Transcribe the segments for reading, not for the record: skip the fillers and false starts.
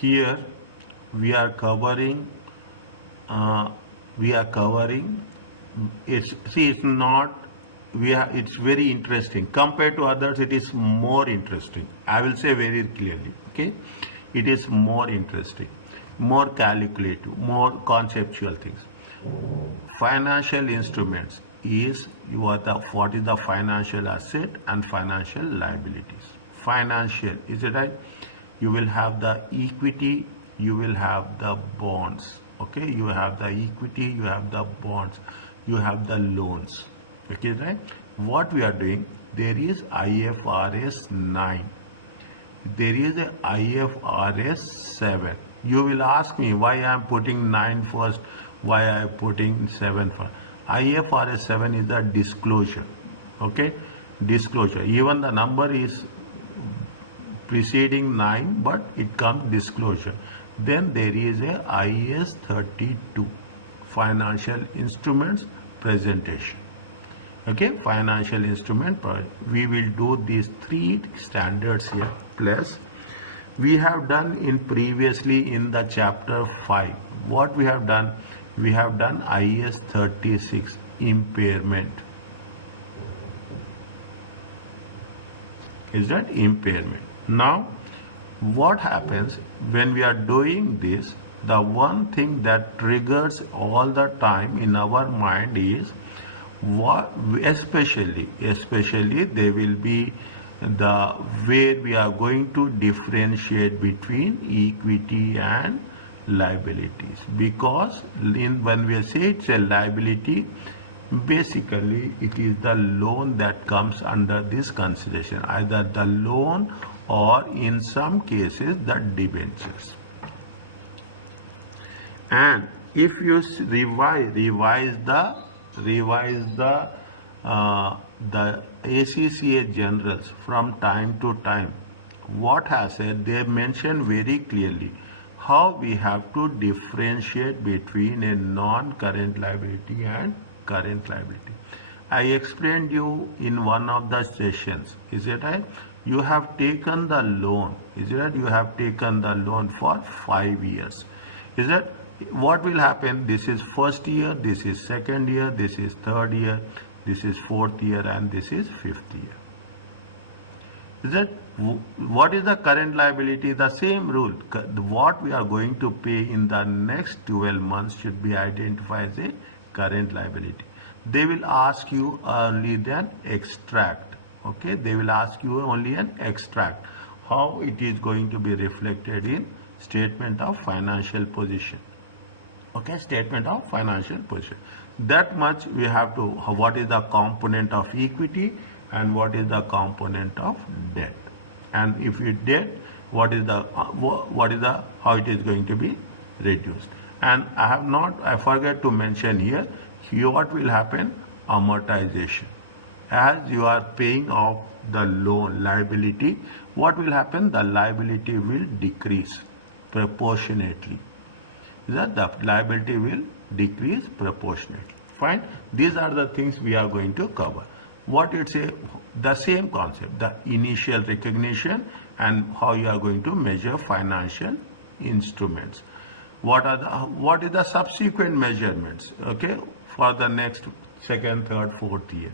here we are covering it's not it's very interesting compared to others. It is more interesting, I will say very clearly. Okay, it is more interesting, more calculative, more conceptual things. Financial instruments is what is the financial asset and financial liabilities. Financial, is it right? You will have the equity, you will have the bonds. Okay, you have the equity, you have the bonds, you have the loans. Okay, right? What we are doing, there is IFRS 9, there is a IFRS 7. You will ask me why I am putting 9 first, why I am putting 7 first. IFRS 7 is the disclosure. Okay, disclosure. Even the number is preceding 9, but it comes disclosure. Then there is a IS 32, financial instruments presentation. Okay, financial instrument. We will do these 3 standards here. Plus, we have done in previously in the chapter 5. What we have done? We have done IS 36, impairment. Is that impairment? Now, what happens when we are doing this? The one thing that triggers all the time in our mind is what, especially there will be the where we are going to differentiate between equity and liabilities, because when we say it's a liability, basically it is the loan that comes under this consideration, either the loan or in some cases the debentures. And if you revise the ACCA generals from time to time, what has said, they mention very clearly how we have to differentiate between a non-current liability and current liability. I explained you in one of the sessions, is it right? You have taken the loan, is it right? You have taken the loan for 5 years. Is that what will happen? This is first year, this is second year, this is third year, this is fourth year, and this is fifth year. Is that what is the current liability? The same rule. What we are going to pay in the next 12 months should be identified as a current liability. They will ask you only then extract. Okay, they will ask you only an extract. How it is going to be reflected in statement of financial position. Okay, statement of financial position. That much we have to, what is the component of equity and what is the component of debt. And if you debt, what is the how it is going to be reduced. And I forget to mention here what will happen? Amortization. As you are paying off the loan liability, what will happen? The liability will decrease proportionately. That the liability will decrease proportionately. Fine. These are the things we are going to cover. What it's the same concept, the initial recognition and how you are going to measure financial instruments. What is the subsequent measurements? Okay, for the next second, third, fourth year.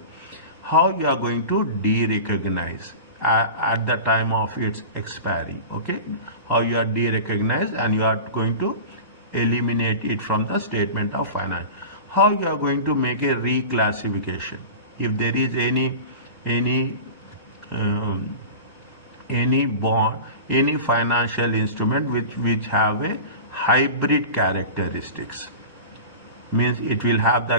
How you are going to de-recognize at the time of its expiry. Okay, how you are de-recognize and you are going to eliminate it from the statement of finance. How you are going to make a reclassification if there is any bond, any financial instrument which have a hybrid characteristics, means it will have the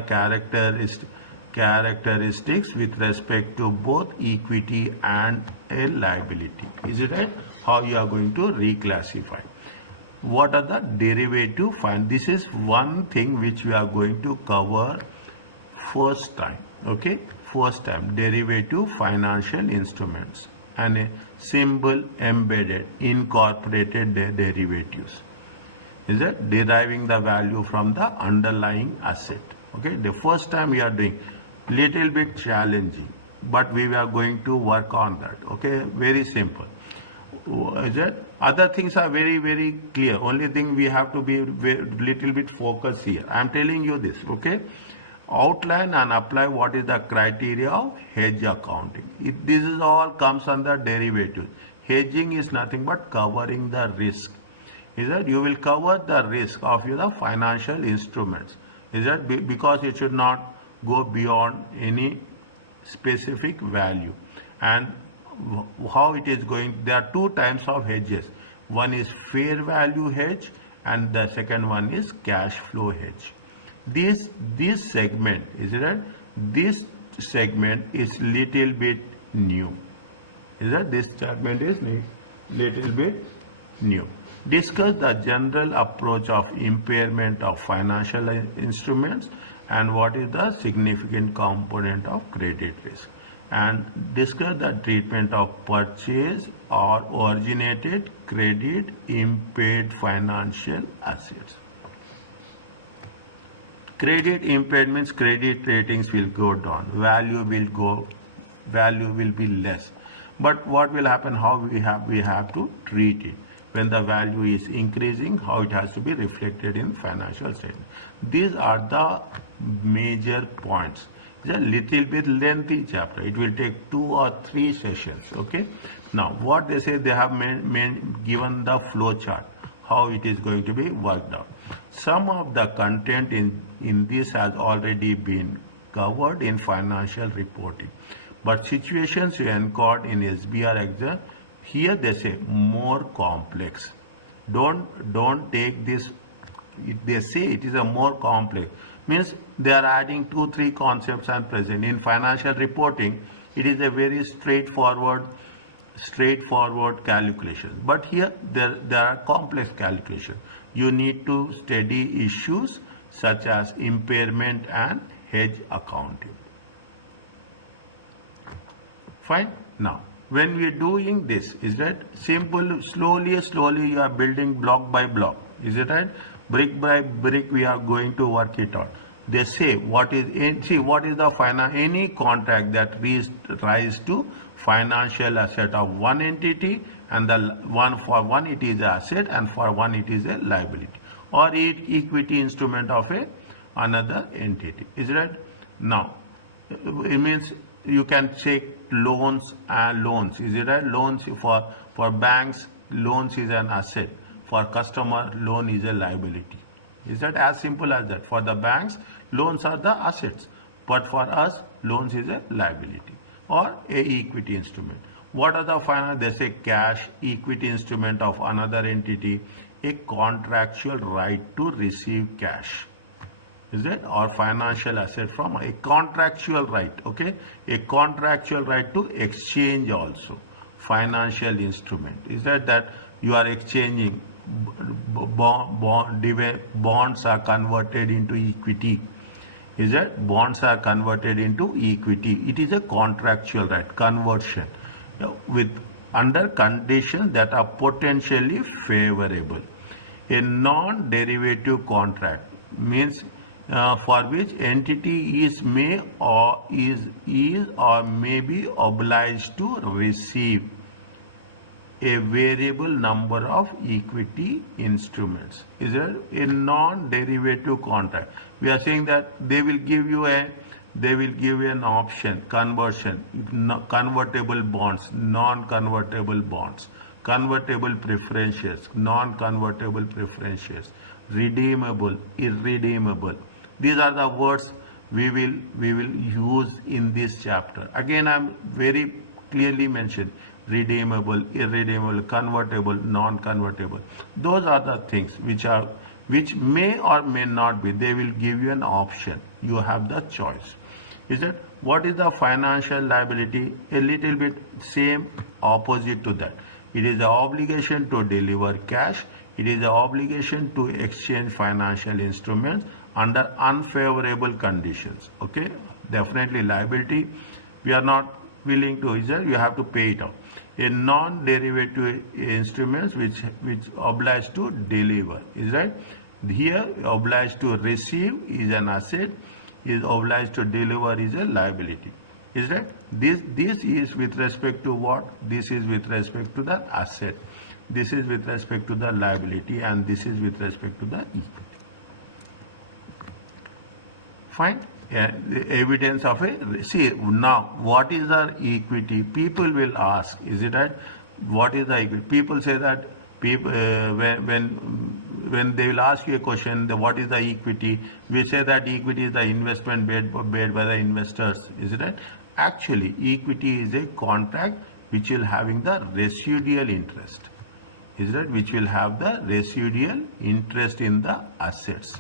characteristics with respect to both equity and a liability. Is it right? How you are going to reclassify. What are the derivative find? This is one thing which we are going to cover first time. Okay, first time, derivative financial instruments and a symbol embedded incorporated derivatives. Is that deriving the value from the underlying asset. Okay, the first time we are doing, little bit challenging, but we are going to work on that. Okay, very simple. Is it? Other things are very, very clear. Only thing we have to be little bit focused here. I am telling you this, okay? Outline and apply what is the criteria of hedge accounting. This is all comes under derivatives. Hedging is nothing but covering the risk. Is that you will cover the risk of your financial instruments. Is that because it should not go beyond any specific value. And how it is going, there are two types of hedges. One is fair value hedge and the second one is cash flow hedge. This segment, is it right? This segment is little bit new. Is that this segment is little bit new. Discuss the general approach of impairment of financial instruments and what is the significant component of credit risk. And discuss the treatment of purchase or originated credit impaired financial assets. Credit impaired means credit ratings will go down, value will be less. But what will happen, how we have to treat it. When the value is increasing, how it has to be reflected in financial statement. These are the major points. It's a little bit lengthy chapter. It will take 2 or 3 sessions. Okay. Now, what they say, they have given the flow chart, how it is going to be worked out. Some of the content in this has already been covered in financial reporting. But situations you encountered in SBR exam, here they say more complex. Don't take this. They say it is a more complex. Means they are adding 2-3 concepts and present. In financial reporting, it is a very straightforward calculation. But here there are complex calculations. You need to study issues such as impairment and hedge accounting. Fine. Now, when we are doing this, is that simple, slowly you are building block by block. Is it right? Brick by brick we are going to work it out. They say what is the any contract that rise to financial asset of one entity, and for one it is an asset and for one it is a liability, or equity instrument of another entity. Is it right? Now, it means you can check loans and loans. Is it right? Loans for banks, loans is an asset. For customer, loan is a liability. Is that as simple as that? For the banks, loans are the assets, but for us, loans is a liability or a equity instrument. What are the final? They say cash, equity instrument of another entity, a contractual right to receive cash. Is it? Or financial asset from a contractual right. Okay, a contractual right to exchange also. Financial instrument. Is that you are exchanging? Bonds are converted into equity. Is that bonds are converted into equity? It is a contractual right, conversion, with under conditions that are potentially favorable. A non-derivative contract means for which entity is may or may be obliged to receive a variable number of equity instruments. Is there a non-derivative contract? We are saying that they will give you an option, conversion, convertible bonds, non-convertible bonds, convertible preference shares, non-convertible preference shares, redeemable, irredeemable. These are the words we will use in this chapter. Again, I am very clearly mentioned: redeemable, irredeemable, convertible, non-convertible. Those are the things which may or may not be. They will give you an option. You have the choice. Is it? What is the financial liability? A little bit same, opposite to that. It is the obligation to deliver cash. It is the obligation to exchange financial instruments under unfavorable conditions. Okay, definitely liability. We are not willing to, is that you have to pay it out. A non-derivative instruments which oblige to deliver, is right. Here obliged to receive is an asset, is obliged to deliver is a liability. Is that this is with respect to what? This is with respect to the asset. This is with respect to the liability, and this is with respect to the equity. Fine. The evidence of a, see now what is the equity? People will ask, is it right? What is the equity? People say that people when they will ask you a question, what is the equity? We say that equity is the investment made by the investors, is it right? Actually, equity is a contract which will having the residual interest, is that which will have the residual interest in the assets.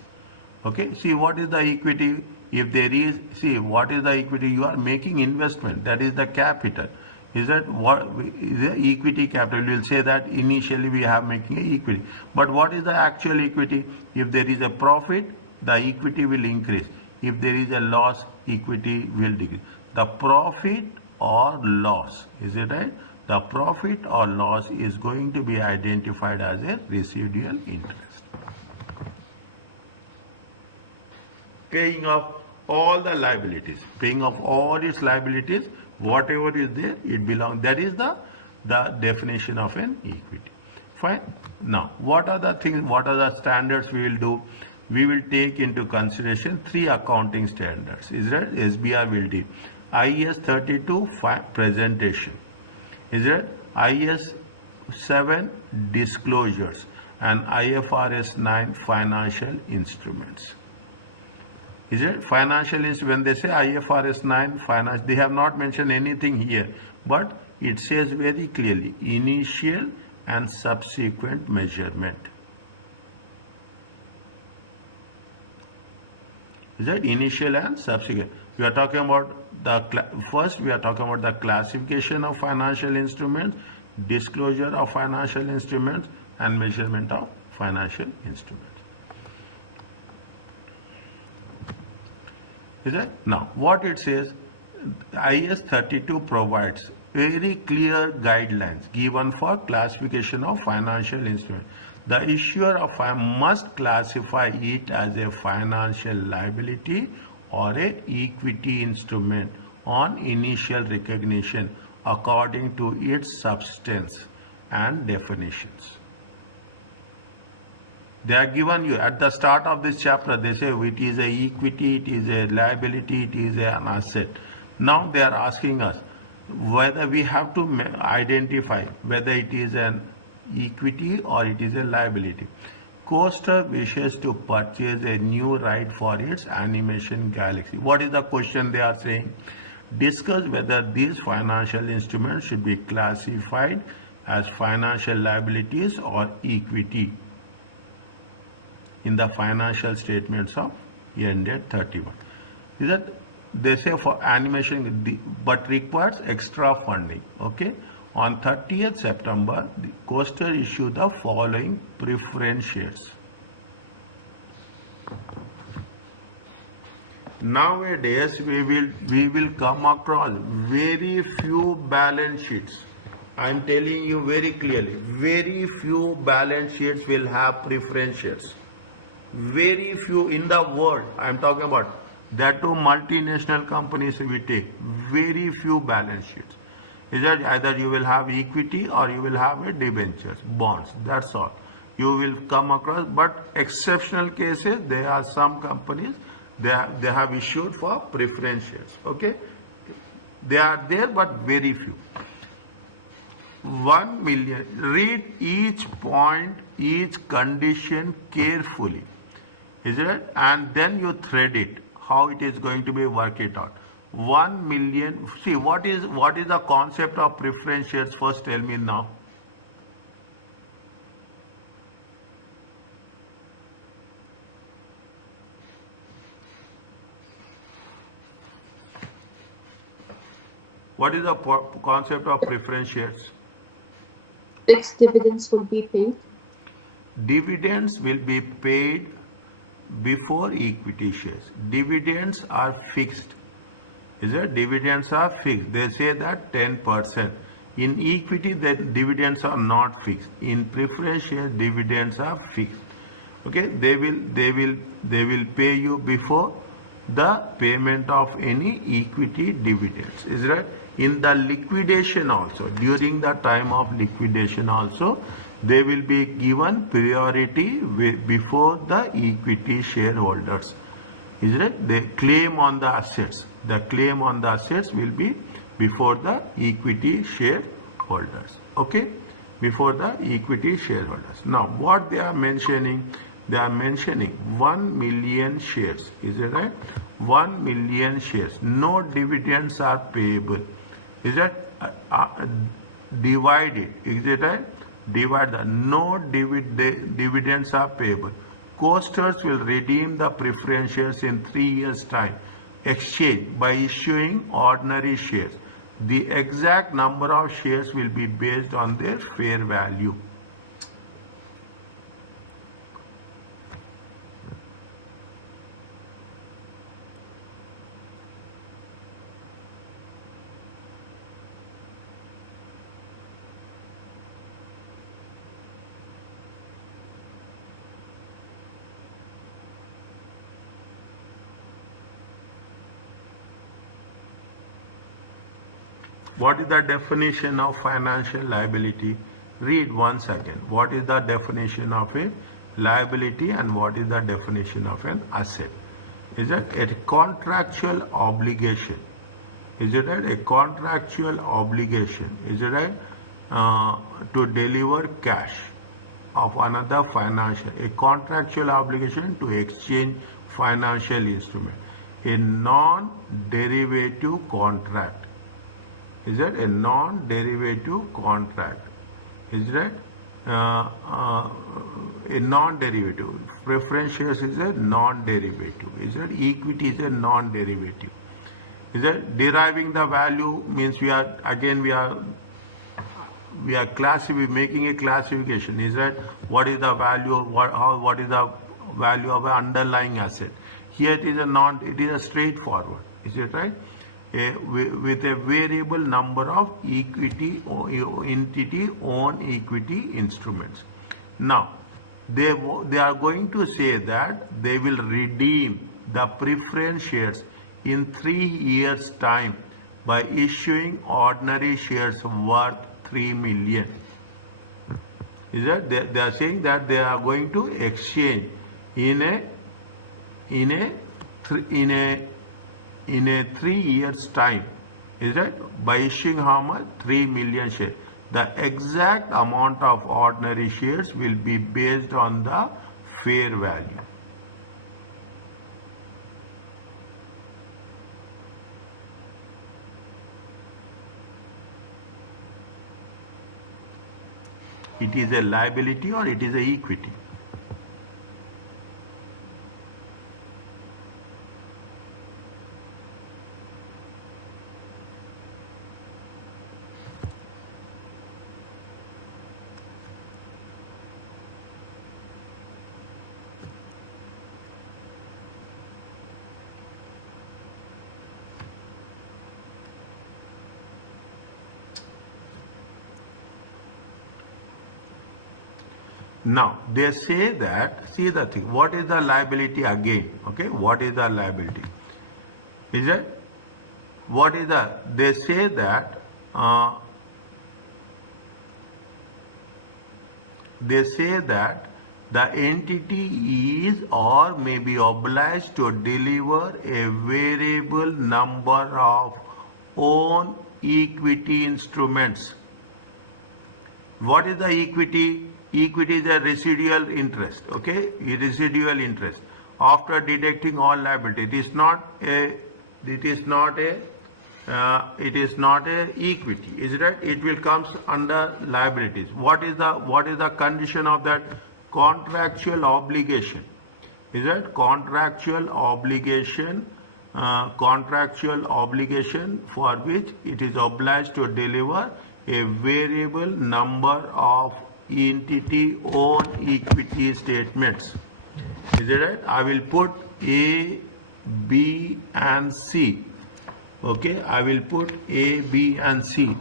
Okay, see what is the equity? If there is, see what is the equity? You are making investment, that is the capital. Is that what is the equity capital? We will say that initially we have making a equity. But what is the actual equity? If there is a profit, the equity will increase. If there is a loss, equity will decrease. The profit or loss, is it right? The profit or loss is going to be identified as a residual interest. Paying off all the liabilities, paying off all its liabilities, whatever is there, it belongs. That is the definition of an equity. Fine. Now, what are the things? What are the standards we will do? We will take into consideration 3 accounting standards. Is that SBR will do IS 32 presentation. Is that IS 7 disclosures and IFRS 9 financial instruments. Is it financial when they say IFRS 9 finance, they have not mentioned anything here, but it says very clearly initial and subsequent measurement. Is that initial and subsequent? We are talking about first we are talking about the classification of financial instruments, disclosure of financial instruments, and measurement of financial instruments. Is it? Now, what it says, IS 32 provides very clear guidelines given for classification of financial instruments. The issuer of must classify it as a financial liability or a equity instrument on initial recognition according to its substance and definitions. They are given you at the start of this chapter. They say it is a equity, it is a liability, it is an asset. Now they are asking us whether we have to identify whether it is an equity or it is a liability. Coaster wishes to purchase a new ride for its animation galaxy. What is the question they are saying? Discuss whether these financial instruments should be classified as financial liabilities or equity in the financial statements of ended 31. Is that they say for animation, but requires extra funding. Okay. On 30th September, the Coaster issued the following preference shares. Nowadays, we will come across very few balance sheets. I am telling you very clearly, very few balance sheets will have preference shares. Very few in the world. I am talking about that two multinational companies we take. Very few balance sheets. Is that either you will have equity or you will have a debentures, bonds. That's all. You will come across, but exceptional cases, there are some companies they have issued for preference shares. Okay, they are there, but very few. 1 million. Read each point, each condition carefully. Is it? And then you thread it. How it is going to be work it out. 1 million. See what is the concept of preference shares? First, tell me now. What is the concept of preference shares? Fixed dividends will be paid. Dividends will be paid before equity shares. Dividends are fixed. Is it? Dividends are fixed. They say that 10%. In equity, the dividends are not fixed. In preference shares, dividends are fixed. Okay, they will pay you before the payment of any equity dividends. Is right? In the liquidation also, during the time of liquidation also, they will be given priority before the equity shareholders. Is right? The claim on the assets. The claim on the assets will be before the equity shareholders. Okay? Before the equity shareholders. Now, what they are mentioning? They are mentioning 1 million shares. Is it right? 1 million shares. No dividends are payable. Is that divided? Is it right? Divide the no dividends are payable. Coasters will redeem the preference shares in 3 years' time. Exchange by issuing ordinary shares. The exact number of shares will be based on their fair value. What is the definition of financial liability? Read once again. What is the definition of a liability and what is the definition of an asset? Is it a contractual obligation? Is it right? A contractual obligation. Is it right? To deliver cash of another financial. A contractual obligation to exchange financial instrument. A non-derivative contract. Is that a non-derivative contract? Is that a non-derivative? Preference shares is a non-derivative. Is that equity is a non-derivative? Is that deriving the value means we are making a classification. Is that what is the value of what is the value of an underlying asset? Here it is a straightforward. Is it right? With a variable number of equity or entity own equity instruments. Now, they are going to say that they will redeem the preference shares in 3 years' time by issuing ordinary shares worth 3 million. Is that they are saying that they are going to exchange in a 3 years' time, is that by issuing how much? 3 million shares. The exact amount of ordinary shares will be based on the fair value. It is a liability or it is a equity? Now, they say that, see the thing, what is the liability again? Okay, what is the liability? Is it? What is the, they say that, the entity is or may be obliged to deliver a variable number of own equity instruments. What is the equity? Equity is a residual interest, okay? Residual interest after deducting all liability. It is not a equity, is it right? It will comes under liabilities. What is the condition of that? Contractual obligation. Is that contractual obligation? Contractual obligation for which it is obliged to deliver a variable number of entity own equity statements. Is it right? I will put A, B and C. Okay, I will put A, B and C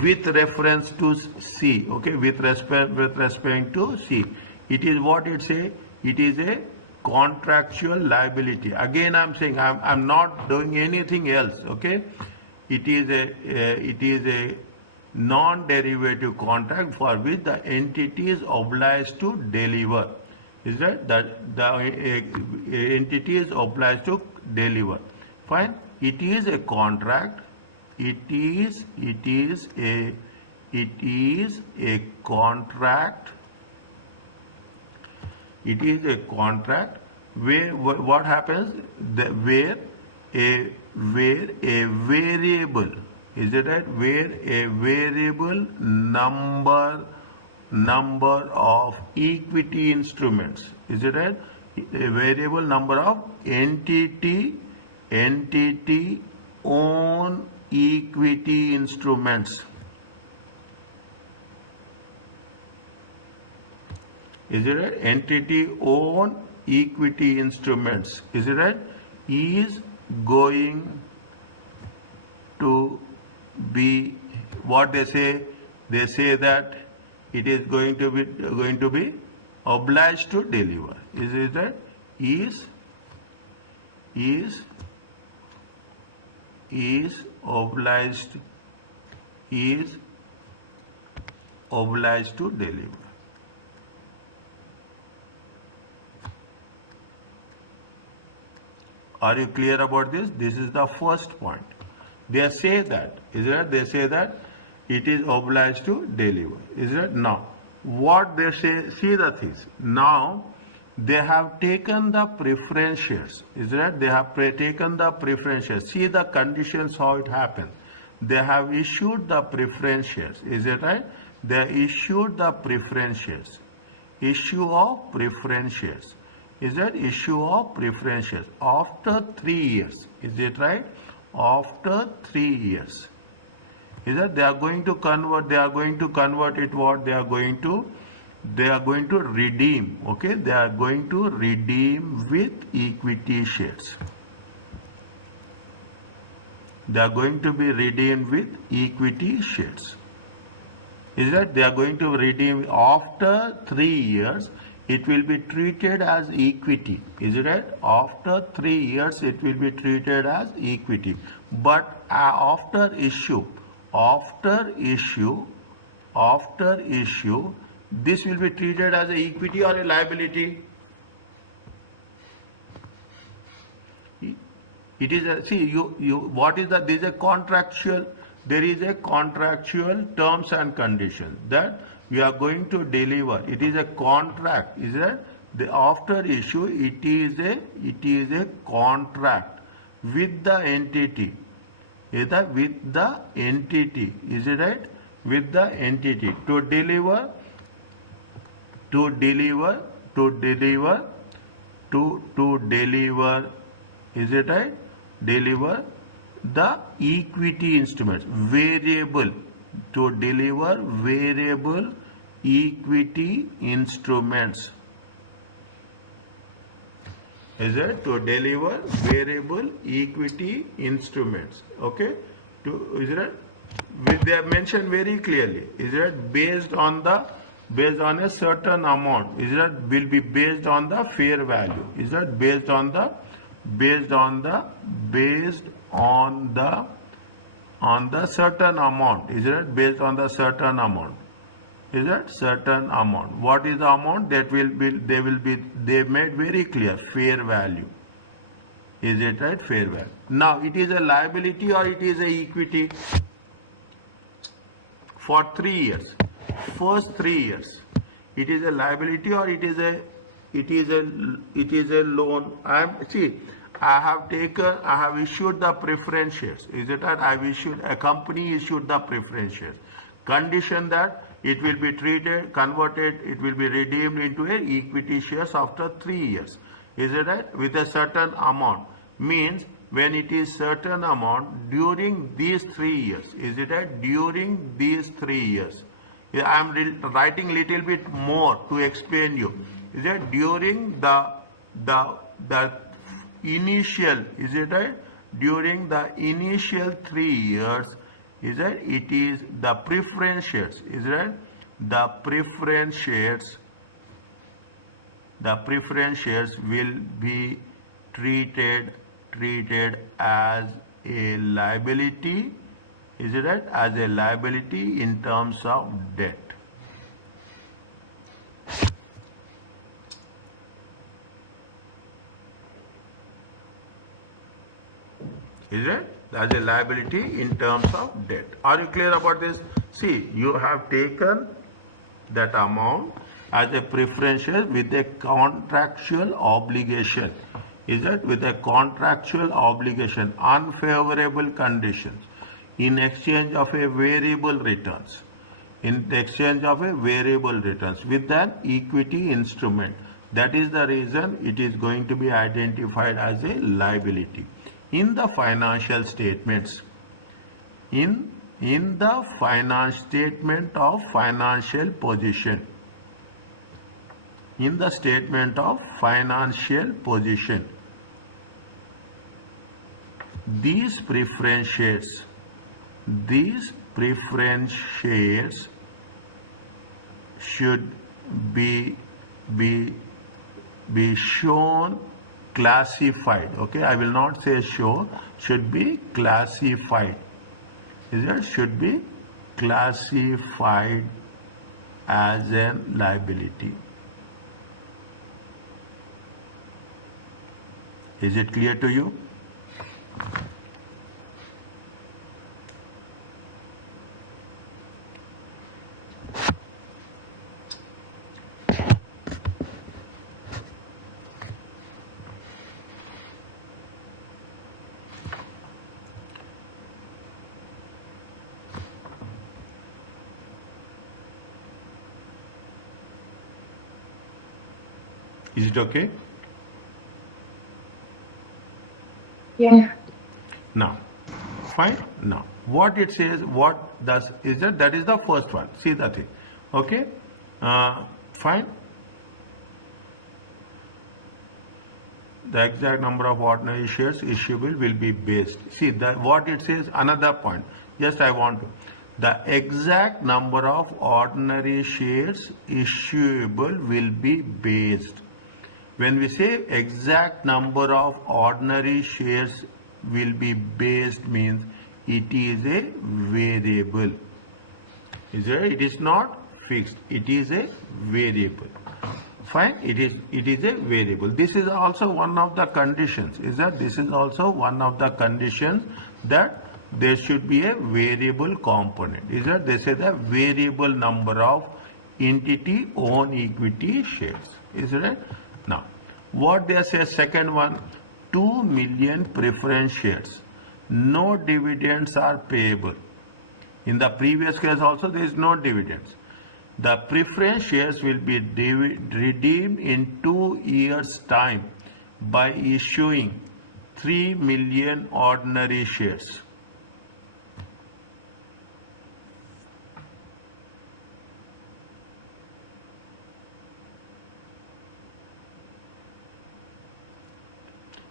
with reference to C. Okay, with respect to C. It is what it say? It is a contractual liability. Again, I'm saying I'm not doing anything else. Okay, it is a non-derivative contract for which the entity is obliged to deliver. Is that the entity is obliged to deliver? Fine. It is a contract. It is a contract. It is a contract where what happens, where a variable, is it right, where a variable number of equity instruments, is it right, a variable number of entity own equity instruments, is it right, entity own equity instruments, is it right, is going to be what they say that it is going to be obliged to deliver, is it that is obliged to deliver. Are you clear about this? This is the first point. They say that, is it? They say that it is obliged to deliver, is it? Now, what they say, see the things. Now, they have taken the preference shares, is it? They have taken the preference shares. See the conditions, how it happened. They have issued the preference shares, is it right? They issued the preference shares. Issue of preference shares. Is that issue of preference shares after 3 years, is it right? After 3 years, is that they are going to convert it, what they are going to redeem, okay, they are going to redeem with equity shares. They are going to be redeemed with equity shares, is that they are going to redeem after 3 years. It will be treated as equity, is it right? After 3 years, it will be treated as equity. But after issue, this will be treated as an equity or a liability. It is a, see, what is that? There is a contractual terms and conditions that we are going to deliver. It is a contract, is it? After issue, it is a contract with the entity. Is that with the entity? Is it right? With the entity to deliver, is it right? Deliver the equity instruments, variable, to deliver variable equity instruments, is it? To deliver variable equity instruments, okay, is it? They have mentioned very clearly, is it? Based on a certain amount, is it? Will be based on the fair value, is it? Based on the certain amount, is it? Based on the certain amount, is it? Certain amount. What is the amount? That will be, they made very clear, fair value, is it right? Fair value. Now, it is a liability or it is a equity? For 3 years, first 3 years, it is a liability or it is a loan. I have issued the preference shares. Is it right? A company issued the preference shares. Condition that it will be converted, it will be redeemed into a equity shares after 3 years. Is it right? With a certain amount. Means when it is certain amount during these 3 years. Is it right? During these 3 years. I am writing little bit more to explain you. Is it during the initial, is it right? During the initial 3 years, is it? It is the preference shares, is it right? The preference shares the preference shares will be treated as a liability. Is it right? As a liability in terms of debt. Is it? As a liability in terms of debt. Are you clear about this? See, you have taken that amount as a preferential with a contractual obligation. Is it? With a contractual obligation, unfavorable conditions in exchange of a variable returns. In exchange of a variable returns with an equity instrument. That is the reason it is going to be identified as a liability. In the financial statements, in the finance statement of financial position, in the statement of financial position, these preference shares should be shown classified. Okay, I will not say show, should be classified. Is it? Should be classified as a liability. Is it clear to you? Is it okay? Yeah. Now, fine. Now, what it says, what does is that is the first one. See the thing. Okay. Fine. The exact number of ordinary shares issuable will be based. See that what it says. Another point. Just I want to. The exact number of ordinary shares issuable will be based. When we say exact number of ordinary shares will be based means it is a variable. It is not fixed. It is a variable. Fine. It is a variable. This is also one of the conditions. This is also one of the conditions that there should be a variable component. They say the variable number of entity own equity shares. Is it right? Now, what they say, second one, 2 million preference shares. No dividends are payable. In the previous case also there is no dividends. The preference shares will be redeemed in 2 years' time by issuing 3 million ordinary shares.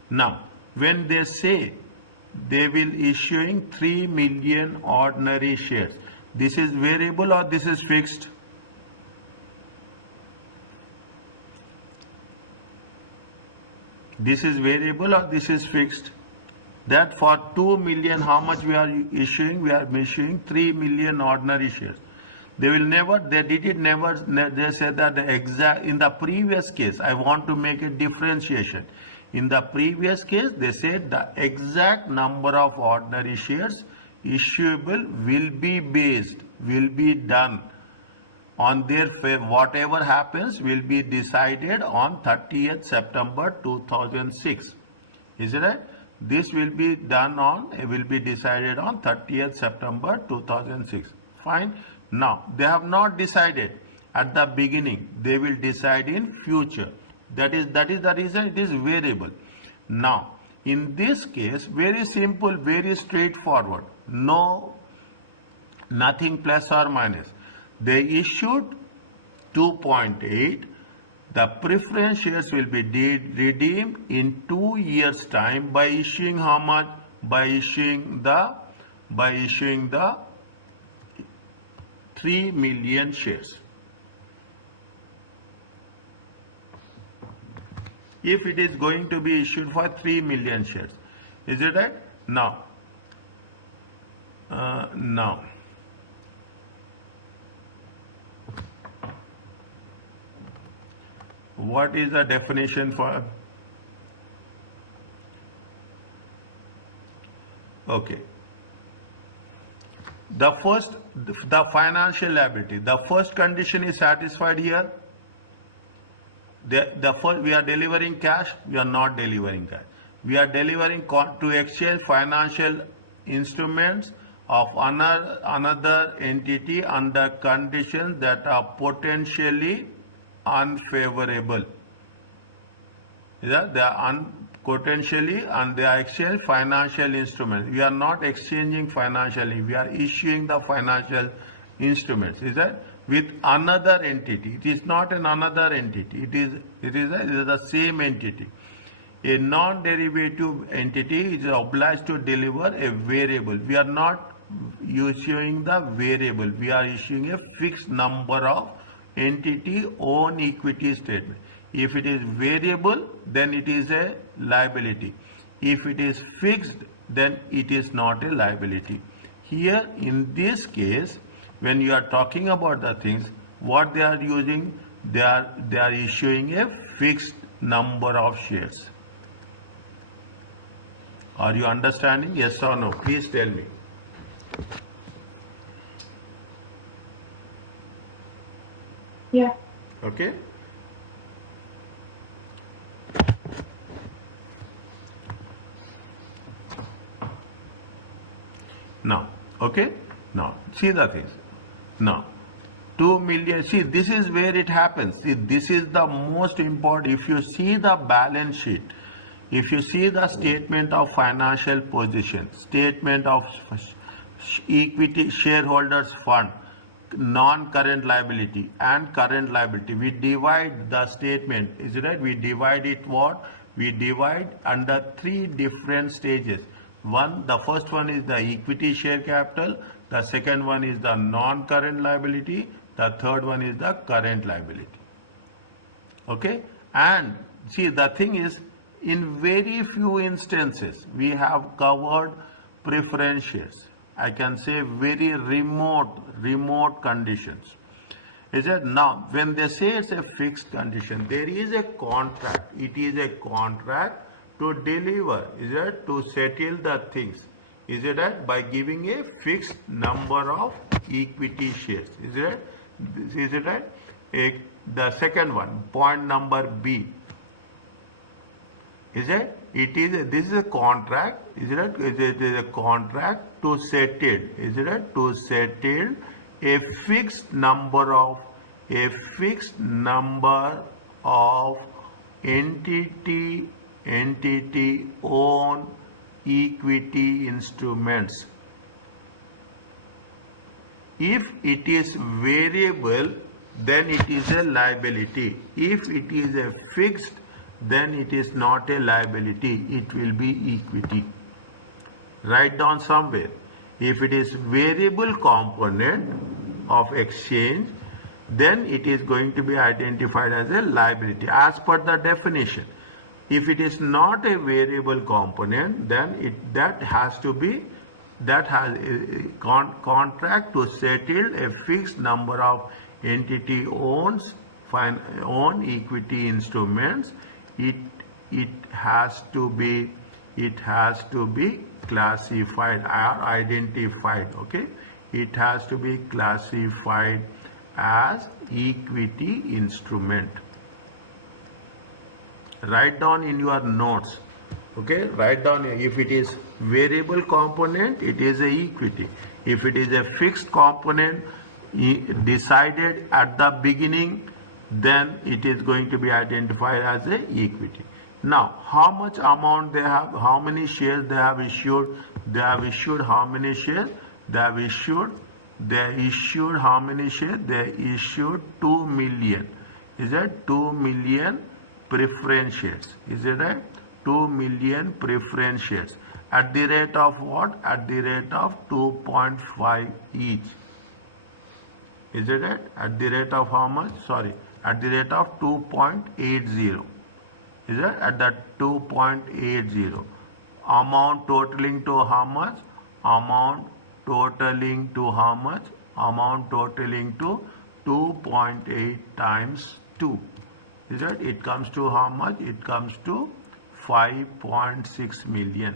Now, when they say they will issuing 3 million ordinary shares, this is variable or this is fixed? This is variable or this is fixed? That for 2 million, how much we are issuing? We are issuing 3 million ordinary shares. They will never, they did it never, they said that the exact, in the previous case, I want to make a differentiation. In the previous case, they said the exact number of ordinary shares issuable will be based, will be done on their, whatever happens will be decided on 30th September 2006. Is it right? This will be done on, will be decided on 30th September 2006. Fine. Now, they have not decided at the beginning. They will decide in future. That is the reason it is variable. Now, in this case, very simple, very straightforward. No, nothing plus or minus. They issued 2.8. The preference shares will be redeemed in 2 years' time by issuing how much? By issuing the 3 million shares. if it is going to be issued for 3 million shares. Is it right? Now, what is the definition for? Okay. The financial liability. The first condition is satisfied here. The first, we are delivering cash. We are not delivering cash. We are delivering to exchange financial instruments of another entity under conditions that are potentially unfavorable. They are potentially, and they are exchange financial instruments. We are not exchanging financially. We are issuing the financial instruments. Is that with another entity? It is not another entity. It is the same entity. A non-derivative entity is obliged to deliver a variable. We are not issuing the variable. We are issuing a fixed number of entity own equity statement. If it is variable, then it is a liability. If it is fixed, then it is not a liability. Here, in this case, when you are talking about the things, what they are using, they are issuing a fixed number of shares. Are you understanding? Yes or no? Please tell me. Yeah. Okay. Now, okay. Now, see the things. Now, 2 million. See, this is where it happens. See, this is the most important. If you see the balance sheet, if you see the statement of financial position, statement of equity shareholders fund, non-current liability and current liability, we divide the statement. Is it right? We divide it what? We divide under 3 different stages. The first one is the equity share capital. The second one is the non-current liability. The third one is the current liability. Okay? And see, the thing is, in very few instances, we have covered preference shares. I can say very remote conditions. Is it? Now, when they say it's a fixed condition, there is a contract. It is a contract to deliver. Is it? To settle the things. Is it right? By giving a fixed number of equity shares. Is it right? Is it right? The second one, point number B. Is it? This is a contract. Is it right? It is a contract to settle. Is it right? To settle a fixed number of entity own equity instruments. If it is variable, then it is a liability. If it is a fixed, then it is not a liability. It will be equity. Write down somewhere. If it is variable component of exchange, then it is going to be identified as a liability as per the definition. If it is not a variable component, then that has a contract to settle a fixed number of entity own equity instruments. It has to be classified or identified. Okay, it has to be classified as equity instrument. Write down in your notes. Okay, write down. If it is variable component, it is a equity. If it is a fixed component decided at the beginning, then it is going to be identified as a equity. Now, how much amount they have, how many shares they have issued? They have issued how many shares? They issued how many shares? They issued 2 million. Is that 2 million preference shares? Is it right? 2 million preference shares. At the rate of what? At the rate of 2.5 each. Is it right? At the rate of how much? Sorry. At the rate of 2.80. Is it at that 2.80? Amount totaling to how much? Amount totaling to how much? Amount totaling to 2.8 times 2. Is it? It comes to how much? It comes to 5.6 million.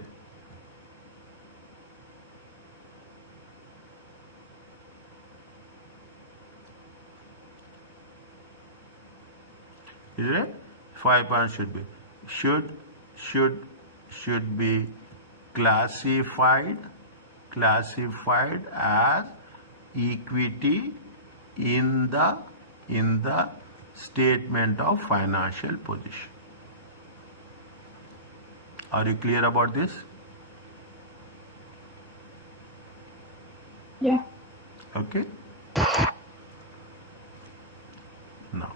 Is it? 5 points should be classified as equity in the statement of financial position. Are you clear about this? Yeah. Okay. Now,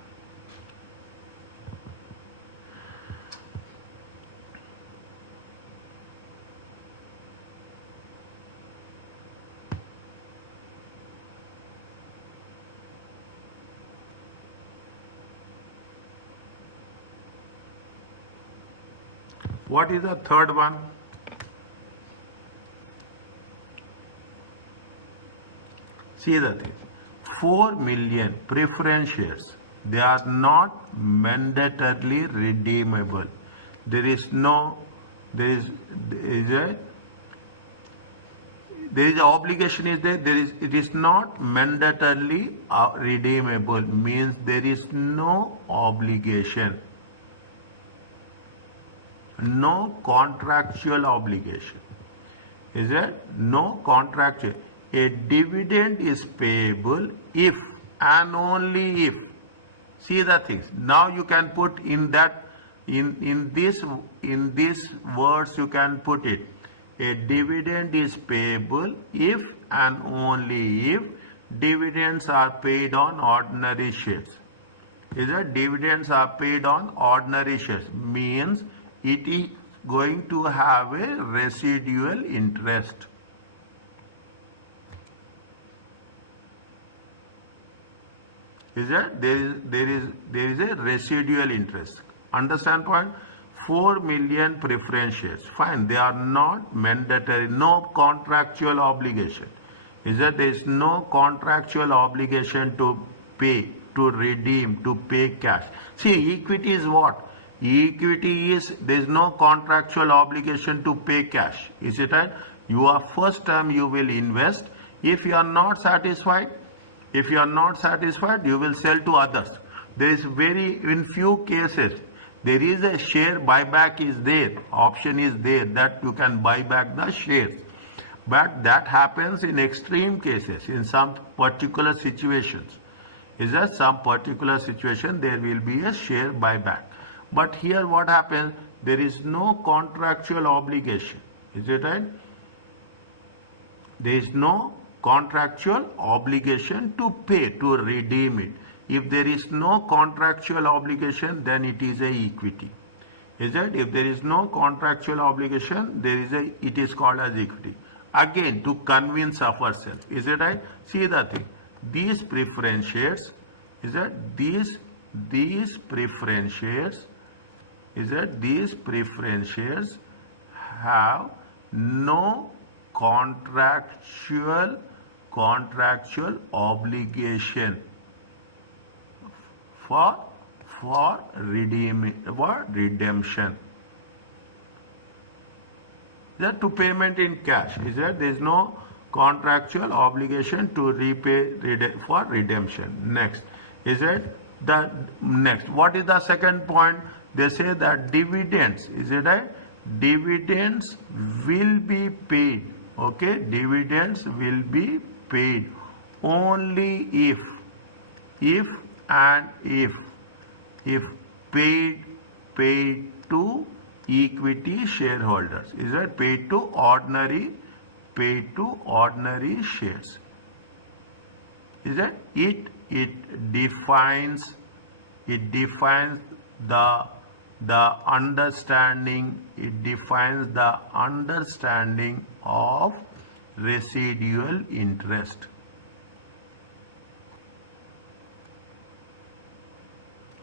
what is the third one? See the thing. 4 million preference shares. They are not mandatorily redeemable. There is obligation is there. It is not mandatorily redeemable. Means there is no obligation. No contractual obligation. Is it? No contractual. A dividend is payable if and only if. See the things. Now you can put in that in this words you can put it. A dividend is payable if and only if dividends are paid on ordinary shares. Is it? Dividends are paid on ordinary shares. Means it is going to have a residual interest. Is that there is a residual interest. Understand point? 4 million preference shares. Fine, they are not mandatory, no contractual obligation. Is that there is no contractual obligation to pay, to redeem, to pay cash. See, equity is what? Equity is there is no contractual obligation to pay cash. Is it right? Your first time you will invest. If you are not satisfied, you will sell to others. There is in few cases, there is a share buyback is there, option is there that you can buy back the shares. But that happens in extreme cases, in some particular situations. Is that some particular situation there will be a share buyback. But here what happens? There is no contractual obligation. Is it right? There is no contractual obligation to pay, to redeem it. If there is no contractual obligation, then it is a equity. Is that? If there is no contractual obligation, it is called as equity. Again, to convince of ourselves. Is it right? See the thing. These preference shares, is that these preference shares, is that these preference shares have no contractual obligation for redemption. That to payment in cash. Is that there is no contractual obligation to repay for redemption. Next. Is that the next? What is the second point? They say that dividends. Is it right? Dividends will be paid. Okay, dividends will be paid only if paid to equity shareholders. Is that paid to ordinary shares? Is that it defines the understanding. It defines the understanding of residual interest.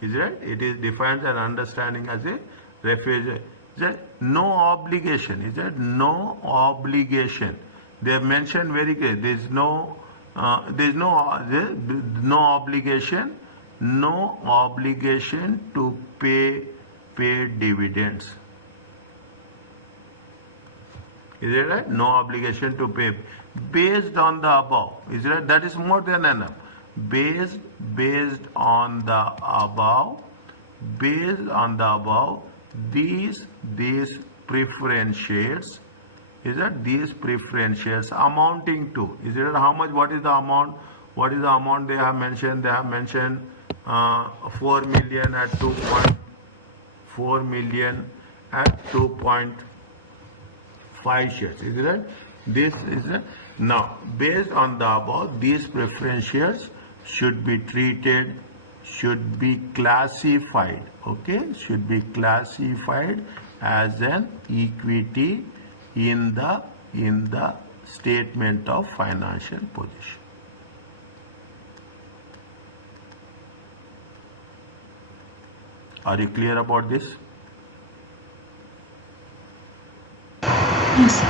Is it? It is defined an understanding as a refrigeration. Is that no obligation? Is that no obligation? They have mentioned very clearly. No obligation, no obligation to pay dividends. Is it right? No obligation to pay. Based on the above, is it right? That is more than enough. Based on the above, these preference shares, is that these preference shares amounting to, is it how much? What is the amount? What is the amount they have mentioned? They have mentioned 4 million at 2.4 million at 2.5 shares. Is it right? This is it. Now, based on the above, these preference shares should be treated, should be classified, okay, should be classified as an equity in the statement of financial position. Are you clear about this? Yes.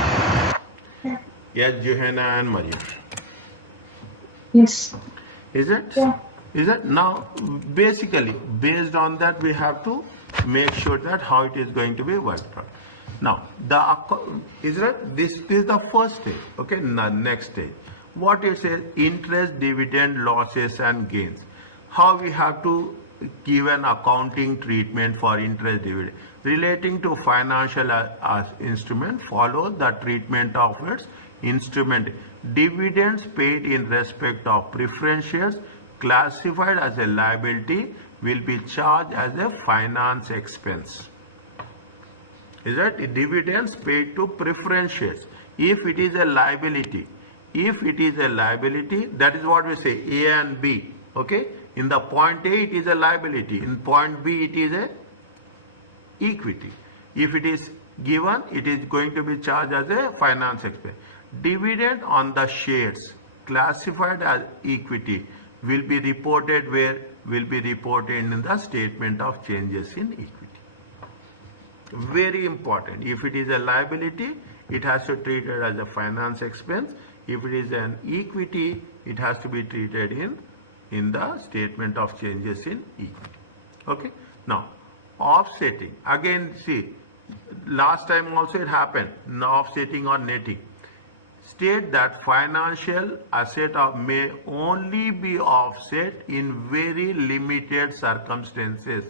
Yeah. Yes, Johanna and Maria. Yes. Is it? Yeah. Is it? Now, basically, based on that, we have to make sure that how it is going to be worked out. Now, is it? This is the first stage. Okay, now next stage. What it says, interest, dividend, losses and gains. How we have to give an accounting treatment for interest dividend. Relating to financial instrument, follow the treatment of its instrument. Dividends paid in respect of preference shares classified as a liability will be charged as a finance expense. Is that dividends paid to preference shares? If it is a liability, that is what we say A and B. Okay, in the point A it is a liability, in point B it is a equity. If it is given, it is going to be charged as a finance expense. Dividend on the shares classified as equity will be reported where? Will be reported in the statement of changes in equity. Very important. If it is a liability, it has to be treated as a finance expense. If it is an equity, it has to be treated in the statement of changes in equity. Okay. Now, offsetting. Again, see, last time also it happened. Offsetting or netting. State that financial asset may only be offset in very limited circumstances.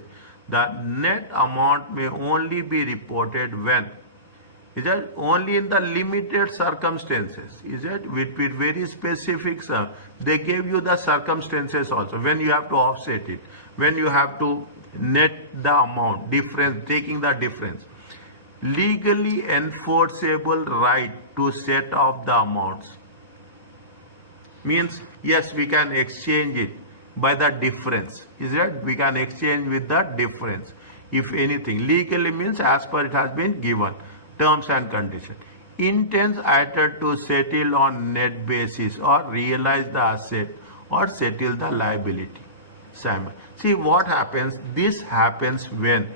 The net amount may only be reported when? Is that only in the limited circumstances? Is it with very specific? They gave you the circumstances also. When you have to offset it, when you have to net the amount, difference, taking the difference. Legally enforceable right to set off the amounts. Means, yes, we can exchange it by the difference. Is that? We can exchange with the difference. If anything, legally means as per it has been given. Terms and conditions. Intends either to settle on net basis or realize the asset or settle the liability. Simon. See what happens. This happens when?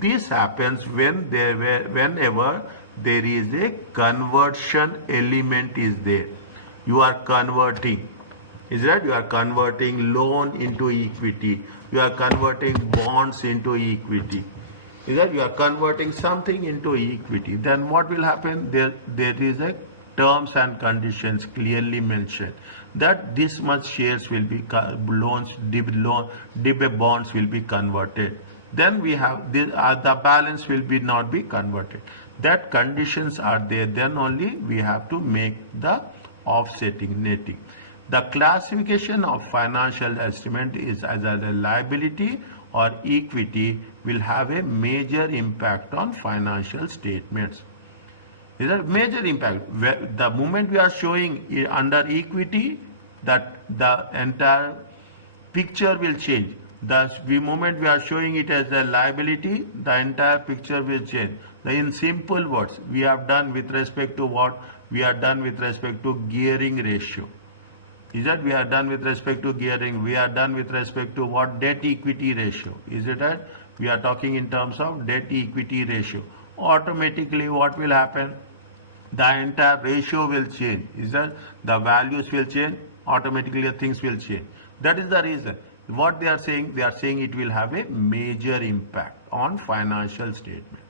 This happens when whenever there is a conversion element is there. You are converting. Is that? You are converting loan into equity. You are converting bonds into equity. Is that? You are converting something into equity. Then what will happen? There is a terms and conditions clearly mentioned that this much shares will be loans, DB bonds will be converted. Then we have this, the balance will be not be converted. That conditions are there. Then only we have to make the offsetting, netting. The classification of financial estimate is as a liability or equity will have a major impact on financial statements. Is a major impact. The moment we are showing under equity, that the entire picture will change. The moment we are showing it as a liability, the entire picture will change. In simple words, we have done with respect to what? We are done with respect to gearing ratio. Is that? We are done with respect to gearing. We are done with respect to what? Debt equity ratio. Is it that? We are talking in terms of debt equity ratio. Automatically what will happen? The entire ratio will change. Is that the values will change? Automatically the things will change. That is the reason. What they are saying it will have a major impact on financial statement.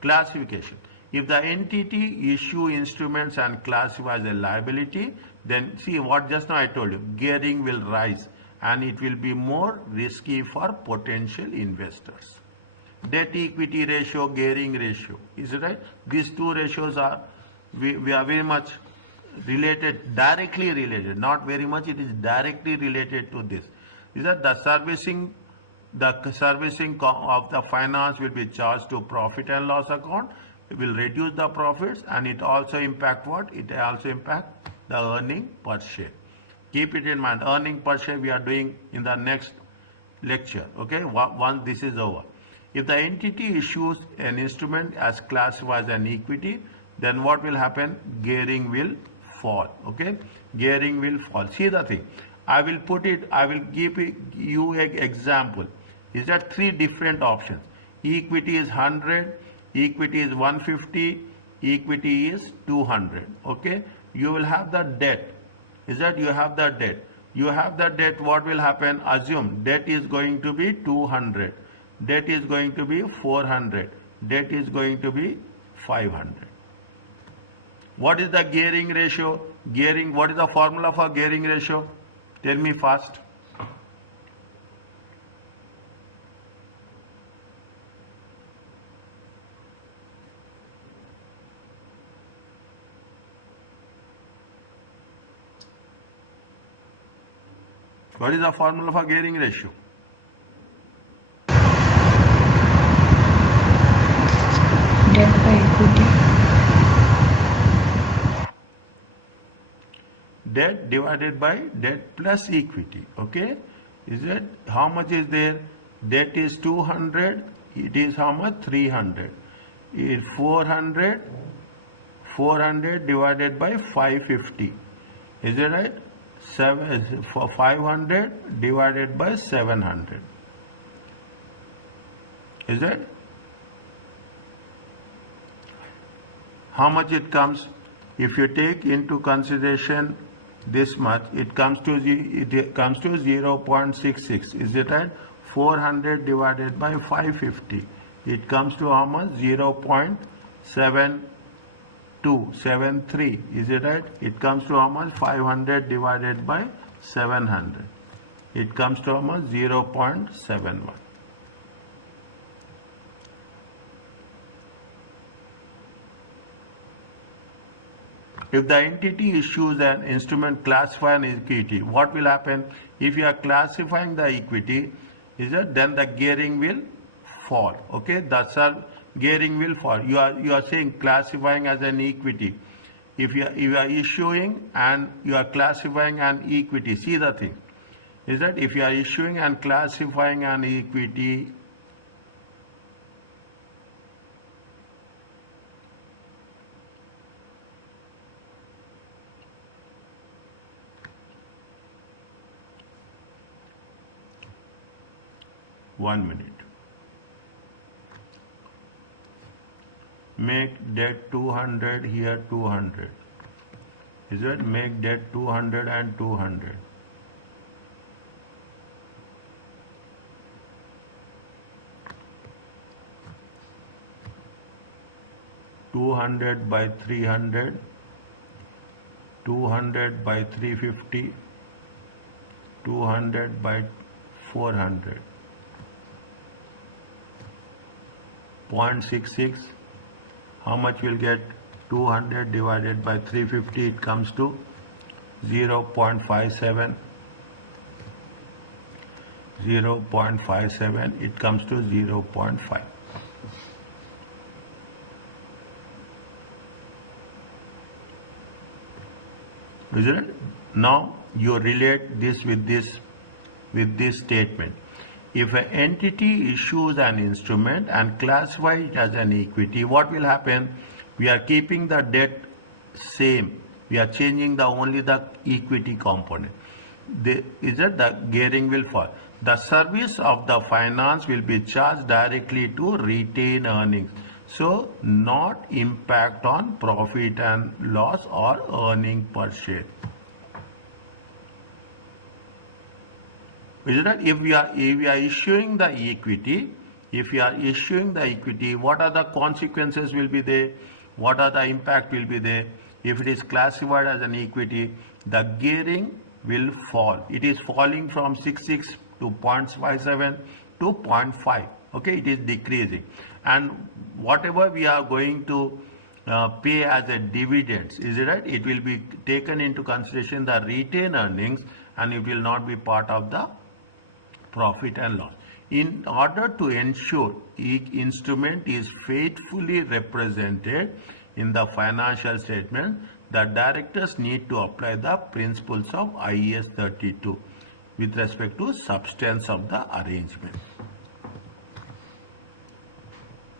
Classification. If the entity issue instruments and classify as a liability, then see what just now I told you, gearing will rise and it will be more risky for potential investors. Debt equity ratio, gearing ratio, is it right? These two ratios are, we are very much related, directly related, not very much, it is directly related to this. Is that the servicing of the finance will be charged to profit and loss account. It will reduce the profits and it also impact what? It also impact the earning per share. Keep it in mind, earning per share we are doing in the next lecture, okay, once this is over. If the entity issues an instrument as classified as an equity, then what will happen? Gearing will fall, okay, gearing will fall. See the thing, I will give you an example. Is that three different options? Equity is 100, equity is 150, equity is 200, okay. You will have the debt. Is that you have the debt? You have the debt, what will happen? Assume debt is going to be 200, debt is going to be 400, debt is going to be 500. What is the gearing ratio? Gearing, what is the formula for gearing ratio? Tell me fast. What is the formula for gearing ratio? Debt by equity. Debt divided by debt plus equity, okay. Is it, how much is there? Debt is 200, it is how much? 300. It 400 divided by 550. Is it right? 500 divided by 700. Is it? How much it comes? If you take into consideration this much, it comes to 0.66. Is it right? 400 divided by 550. It comes to how much? 0.7273. Is it right? It comes to how much? 500 divided by 700. It comes to how much? 0.71. If the entity issues an instrument classifying equity, what will happen? If you are classifying the equity, is that then the gearing will fall. Okay, the gearing will fall. You are saying classifying as an equity. If you are issuing and you are classifying an equity, see the thing is that if you are issuing and classifying an equity, one minute. Make debt 200, here 200. Is it? Make debt 200 and 200. $200 by 300, 200 by 350, 200 by 400. 0.66. How much will get? 200 divided by 350, it comes to 0.57. 0.57, it comes to 0.5. Is it? Now you relate this with this statement. If an entity issues an instrument and classifies it as an equity, what will happen? We are keeping the debt same. We are changing only the equity component. the gearing will fall. The service of the finance will be charged directly to retained earnings. So not impact on profit and loss or earning per share. Is that if we are issuing the equity, what are the consequences will be there? What are the impact will be there? If it is classified as an equity, the gearing will fall. It is falling from 66 to 0.57 to 0.5. Okay, it is decreasing. And whatever we are going to pay as a dividends, is it right? It will be taken into consideration the retained earnings and it will not be part of the profit and loss. In order to ensure each instrument is faithfully represented in the financial statement, the directors need to apply the principles of IAS 32 with respect to substance of the arrangement.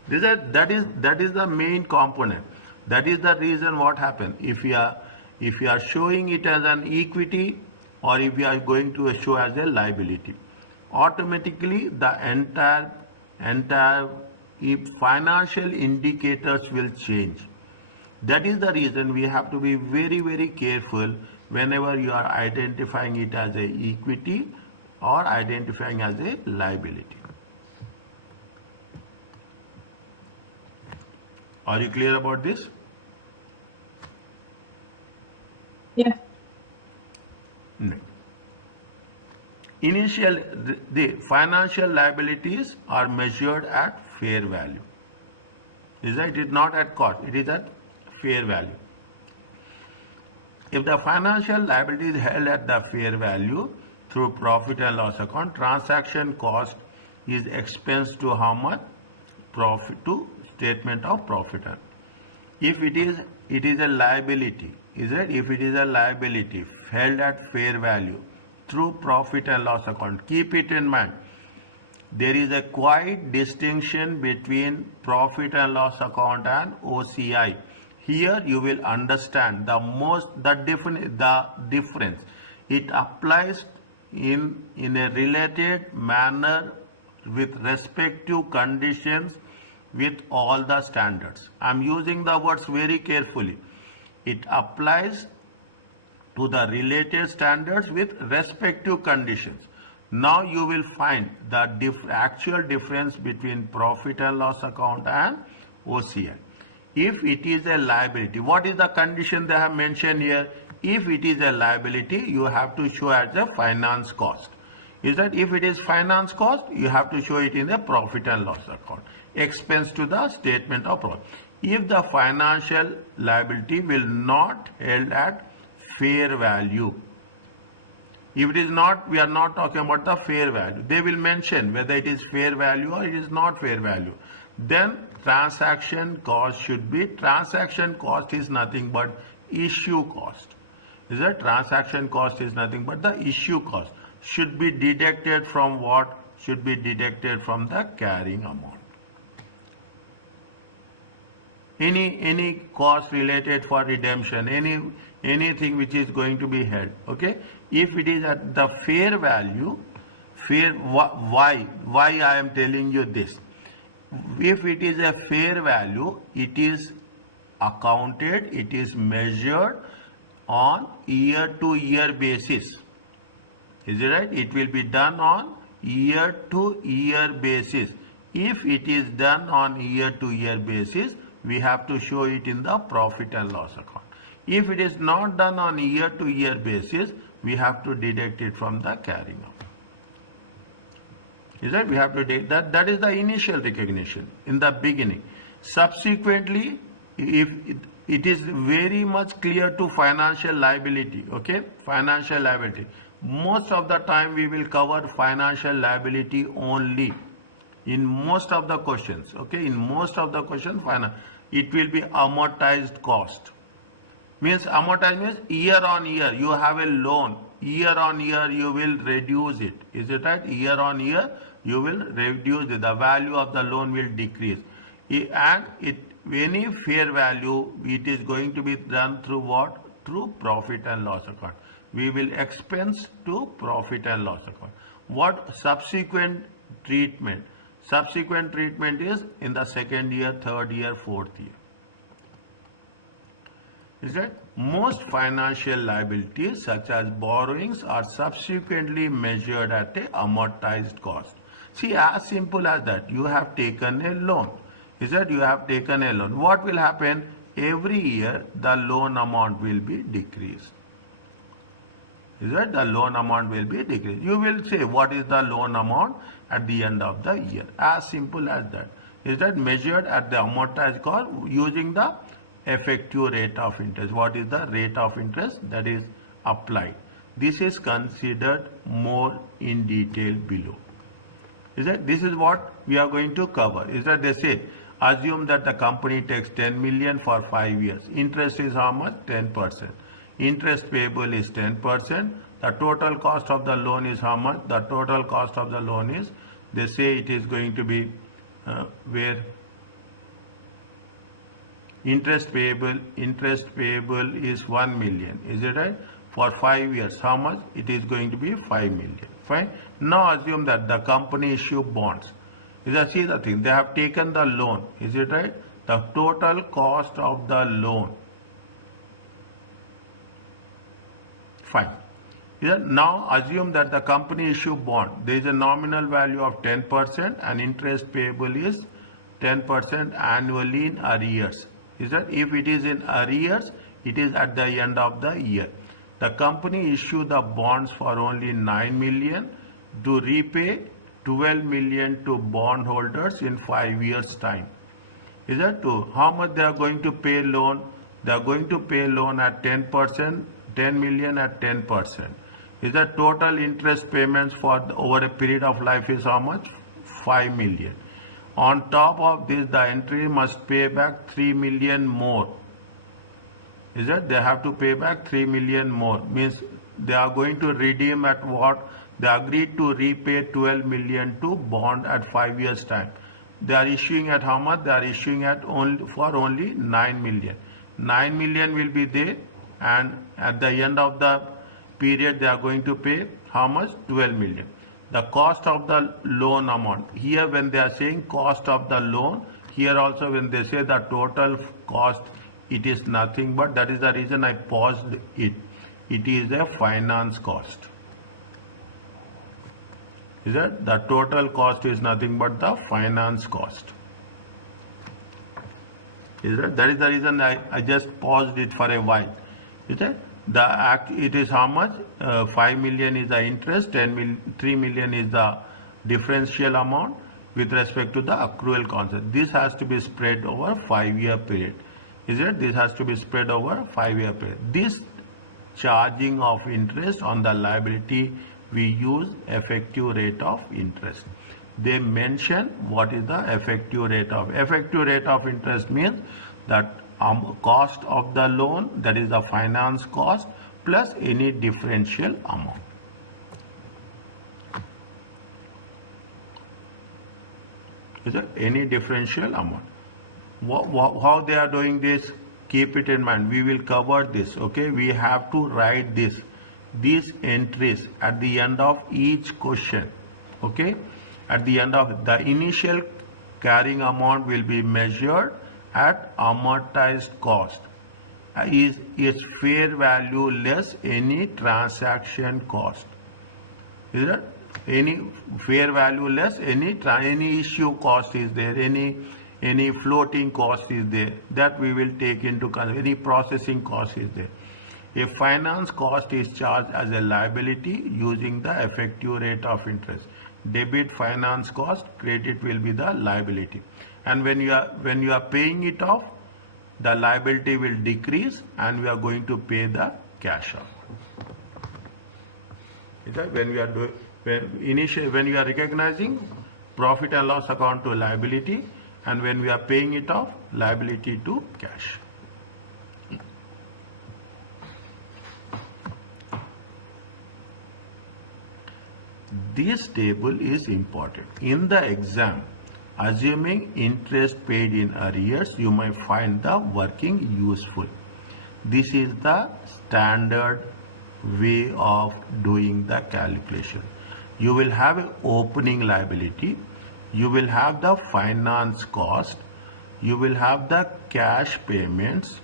That is the main component. That is the reason what happened. If you are showing it as an equity or if you are going to show as a liability, automatically the entire financial indicators will change. That is the reason we have to be very, very careful whenever you are identifying it as a equity or identifying as a liability. Are you clear about this? Yeah. No. Initial, the financial liabilities are measured at fair value. Is that it is not at cost, it is at fair value. If the financial liability is held at the fair value through profit and loss account, transaction cost is expensed to how much? Profit to statement of profit. If it is a liability, is it? If it is a liability held at fair value through profit and loss account, keep it in mind. There is a quite distinction between profit and loss account and OCI. Here you will understand the difference. It applies in a related manner with respective conditions with all the standards. I am using the words very carefully. It applies to the related standards with respective conditions. Now you will find the actual difference between profit and loss account and OCI. If it is a liability, what is the condition they have mentioned here? If it is a liability, you have to show as a finance cost. Is that if it is finance cost, you have to show it in the profit and loss account. Expense to the statement of profit. If the financial liability will not held at fair value, if it is not, we are not talking about the fair value. They will mention whether it is fair value or it is not fair value. Then transaction cost should be, transaction cost is nothing but issue cost. Is that transaction cost is nothing but the issue cost. Should be deducted from what? Should be deducted from the carrying amount. Any cost related for redemption, anything which is going to be held. Okay, if it is at the fair value, why I am telling you this? If it is a fair value, it is accounted, it is measured on year-to-year basis. Is it right? It will be done on year-to-year basis. If it is done on year-to-year basis, we have to show it in the profit and loss account. If it is not done on year-to-year basis, we have to deduct it from the carrying amount. Is that we have to take that is the initial recognition in the beginning. Subsequently, if it is very much clear to financial liability, okay, financial liability. Most of the time we will cover financial liability only in most of the questions. Okay, in most of the questions, it will be amortized cost. Means amortized means year on year you have a loan, year on year you will reduce it. Is it right? Year on year you will reduce it. The value of the loan will decrease. And any fair value, it is going to be done through what? Through profit and loss account. we will expense to profit and loss account. What subsequent treatment? Subsequent treatment is in the second year, third year, fourth year. Is that most financial liabilities such as borrowings are subsequently measured at a amortized cost. See, as simple as that, you have taken a loan. Is that you have taken a loan? What will happen? Every year the loan amount will be decreased. Is that the loan amount will be decreased? You will say what is the loan amount at the end of the year. As simple as that. Is that measured at the amortized cost using the effective rate of interest. What is the rate of interest that is applied? This is considered more in detail below. Is that this is what we are going to cover? Is that they say assume that the company takes 10 million for 5 years. Interest is how much? 10%. Interest payable is 10%. The total cost of the loan is how much? The total cost of the loan is, they say it is going to be where interest payable is 1 million. Is it right? For 5 years, how much? It is going to be 5 million. Fine. Now assume that the company issue bonds. Is that, see the thing, they have taken the loan. Is it right? The total cost of the loan. Fine. Now assume that the company issue bond. There is a nominal value of 10% and interest payable is 10% annually in arrears. Is that if it is in arrears, it is at the end of the year. The company issue the bonds for only 9 million to repay 12 million to bondholders in 5 years time. Is that true? How much they are going to pay loan? They are going to pay loan at 10%, 10 million at 10%. Is that total interest payments for over a period of life is how much? 5 million. On top of this, the entry must pay back 3 million more. Is that they have to pay back 3 million more? Means they are going to redeem at what? They agreed to repay 12 million to bond at 5 years time. They are issuing at how much? They are issuing at only 9 million. 9 million will be there, and at the end of the period they are going to pay how much? 12 million. The cost of the loan amount. Here when they are saying cost of the loan, here also when they say the total cost, it is nothing but, that is the reason I paused it. It is a finance cost. Is that the total cost is nothing but the finance cost. Is that is the reason I just paused it for a while. Is that it is how much? 5 million is the interest, 3 million is the differential amount with respect to the accrual concept. This has to be spread over 5-year period. Is it? This has to be spread over 5-year period. This charging of interest on the liability, we use effective rate of interest. They mention what is the effective rate of. Effective rate of interest means that cost of the loan, that is the finance cost, plus any differential amount. Is it any differential amount? How they are doing this? Keep it in mind. We will cover this. Okay, we have to write these entries at the end of each question. Okay, at the end of the initial carrying amount will be measured at amortized cost. Is fair value less any transaction cost. Is that any fair value less any issue cost is there, any floating cost is there, that we will take into account. Any processing cost is there. A finance cost is charged as a liability using the effective rate of interest. Debit finance cost, credit will be the liability. And when you are paying it off, the liability will decrease and we are going to pay the cash out. Is that when you are recognizing profit and loss account to liability, and when we are paying it off, liability to cash. This table is important. In the exam, assuming interest paid in arrears, you might find the working useful. This is the standard way of doing the calculation. You will have an opening liability, you will have the finance cost, you will have the cash payments,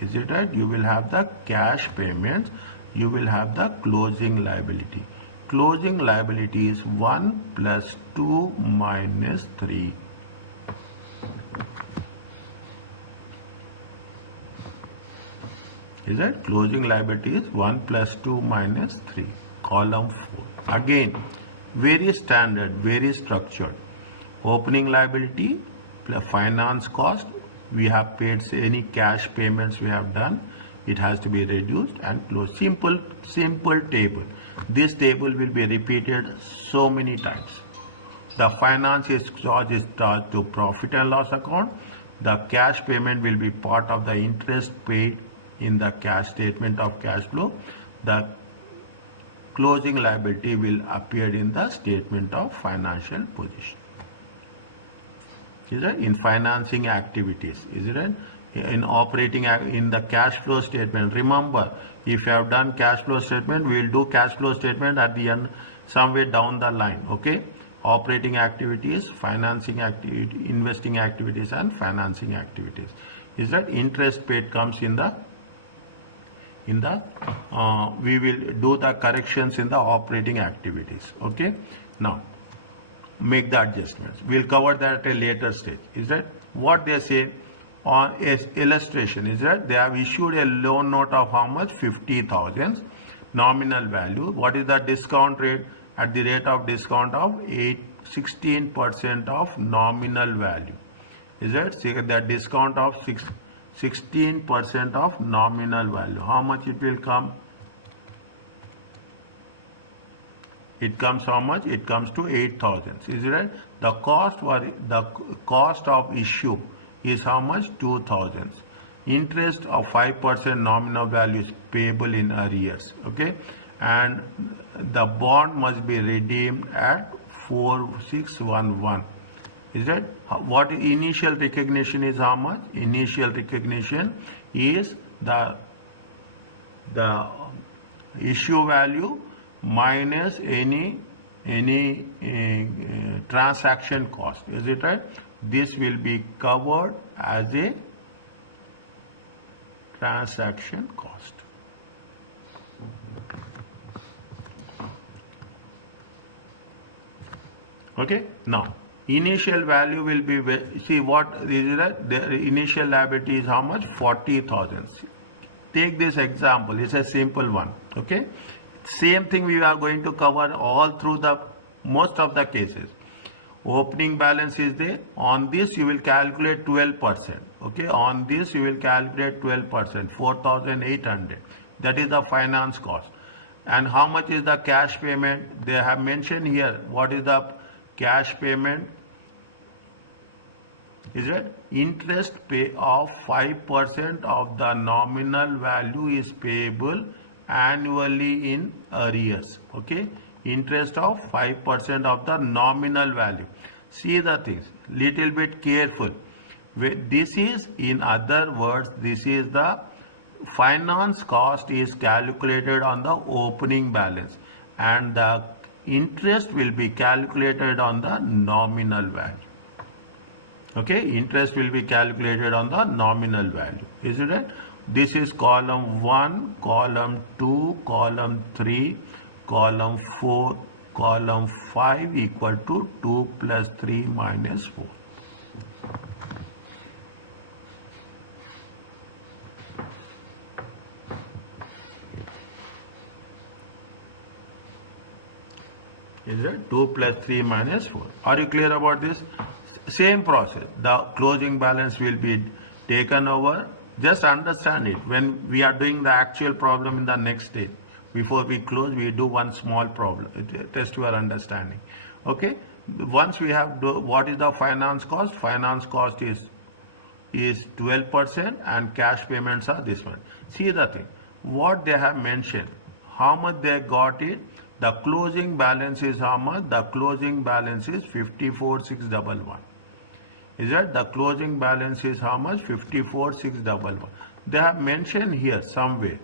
is it right? You will have the cash payments, you will have the closing liability. Closing liability is 1 plus 2 minus 3. Is that closing liability is 1 plus 2 minus 3, column 4. Again, very standard, very structured. Opening liability plus finance cost, we have paid any cash payments we have done, it has to be reduced and close. Simple table. This table will be repeated so many times. The finance charge is charged to profit and loss account. The cash payment will be part of the interest paid in the cash statement of cash flow. The closing liability will appear in the statement of financial position. Is it in financing activities? Is it in operating in the cash flow statement? Remember, if you have done cash flow statement, we will do cash flow statement at the end, somewhere down the line. Okay, operating activities, financing activity, investing activities, and financing activities. Is that interest paid comes in the we will do the corrections in the operating activities. Okay, now make the adjustments. We'll cover that at a later stage. Is that what they say on illustration? Is that they have issued a loan note of how much? 50,000 nominal value. What is the discount rate? At the rate of discount of 16% of nominal value. Is that the discount of 16% of nominal value? How much it will come? It comes how much? It comes to 8,000. Is it right? The cost of issue is how much? 2,000. Interest of 5% nominal value is payable in arrears. Okay, and the bond must be redeemed at 4611. Is that what initial recognition is? How much? Initial recognition is the issue value minus any transaction cost. Is it right? This will be covered as a transaction cost. Okay, now initial value will be, see what is that? The initial liability is how much? 40,000. Take this example, it's a simple one. Okay, same thing we are going to cover all through the most of the cases. Opening balance is there. On this you will calculate 12%. Okay, on this you will calculate 12%, 4,800. That is the finance cost. And how much is the cash payment? They have mentioned here. What is the cash payment? Is it interest pay of 5% of the nominal value is payable annually in arrears. Okay, interest of 5% of the nominal value. See the things, little bit careful. This is, in other words, this is the finance cost is calculated on the opening balance, and the interest will be calculated on the nominal value. Okay, interest will be calculated on the nominal value. Is it right? This is column 1, column 2, column 3, column 4, column 5 equal to 2 plus 3 minus 4. Is it 2 plus 3 minus 4? Are you clear about this? Same process. The closing balance will be taken over. Just understand it. When we are doing the actual problem in the next stage, before we close, we do one small problem, test your understanding. Okay, once we have what is the finance cost? Finance cost is 12% and cash payments are this one. See the thing, what they have mentioned, how much they got it. The closing balance is how much? The closing balance is 54,611. Is that the closing balance is how much? 54,611. They have mentioned here somewhere.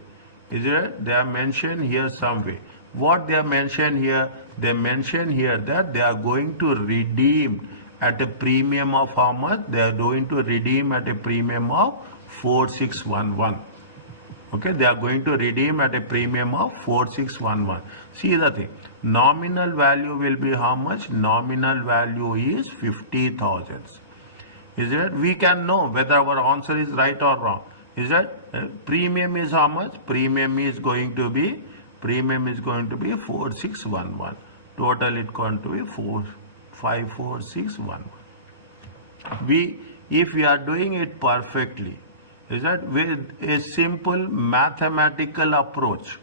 Is it? They are mentioned here some way. What they are mentioned here? They mention here that they are going to redeem at a premium of how much? They are going to redeem at a premium of 4611. Okay, they are going to redeem at a premium of 4611. See the thing. Nominal value will be how much? Nominal value is 50,000. Is it? We can know whether our answer is right or wrong. Is that premium is how much? Premium is going to be 4611. Total it going to be 54611. If we are doing it perfectly, is that with a simple mathematical approach?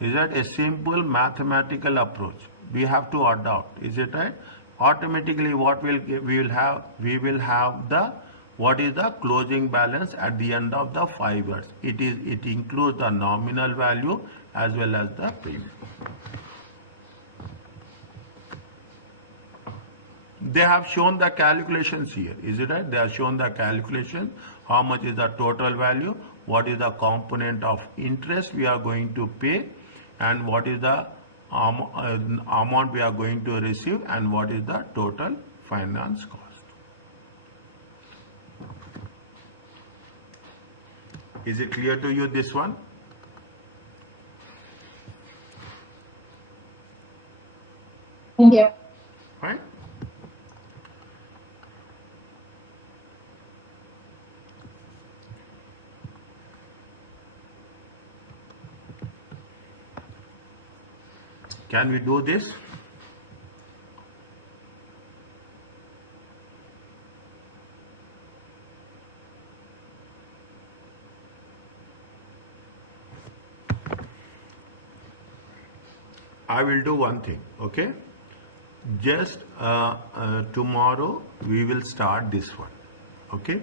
Is that a simple mathematical approach we have to adopt? Is it right? Automatically, what we will have the what is the closing balance at the end of the 5 years. It includes the nominal value as well as the premium. They have shown the calculations here. Is it right? They have shown the calculation. How much is the total value? What is the component of interest we are going to pay? And what is the amount we are going to receive? And what is the total finance cost? Is it clear to you, this one? Yeah. Right? Can we do this? I will do one thing, okay? Just tomorrow we will start this one, okay?